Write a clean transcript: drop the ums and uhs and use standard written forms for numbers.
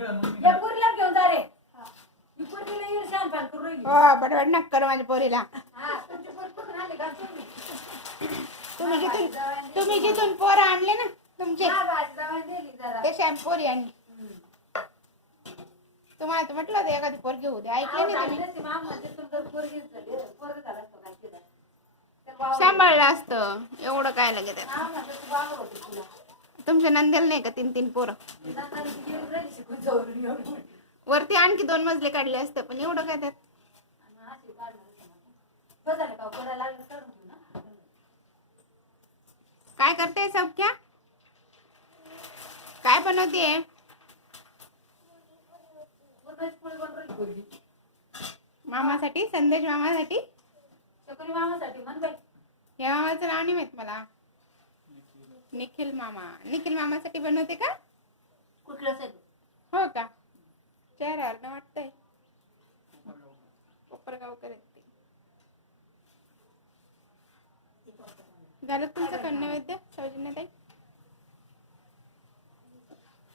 या पोरीला घेऊन जा रे. ही पोरीला येऊन शानपान करू राहिली. हो बडबड नका करू माझ्या पोरीला. हा तुमची पोर कुठून आली का तुम्ही? तुम्ही जिथून पोरं आणले ना तुमचे हा भाजी जाऊन दिली जरा. ते शॅम्पोरी आणि तुम्हाला तर म्हटलं होतं एखादी पोरगी होऊ दे, ऐकले नाही तुम्ही. ती मामा तिथून तर पोरगी झाली. पोरग झाला असतो काय केलं. त्या बाबा सांभाळलं असतं एवढं काय लगेच त्यात. हा म्हणलं तू बाबा होती तुला. तुमच्या नंदेला नाही का 3-3 पोरं? नंतर ती येऊन राहिली शिकून जाऊन येऊन. वरती आणखी 2 मजले काढले असते पण एवढं काय त्यात. आणि अशी काढणार होती मला. बस झालं का पोराला लागलं करून घेऊ ना. काय करते सौख्या? काय बनवतेय? पोळी बनवली पोरगी. मामासाठी, संदेश मामासाठी. शकुनी मामासाठी म्हण बाई. या मामाचं नाव नाही माहित मला. निखिल मामा. निखिल मामासाठी बनवते का? कुठलं सगळं? हो का? चेहऱ्यावर न वाटतंय. कोपरगावकर आहेत ते. झालं तुमचं कन्या वैद्य सौजन्यताई?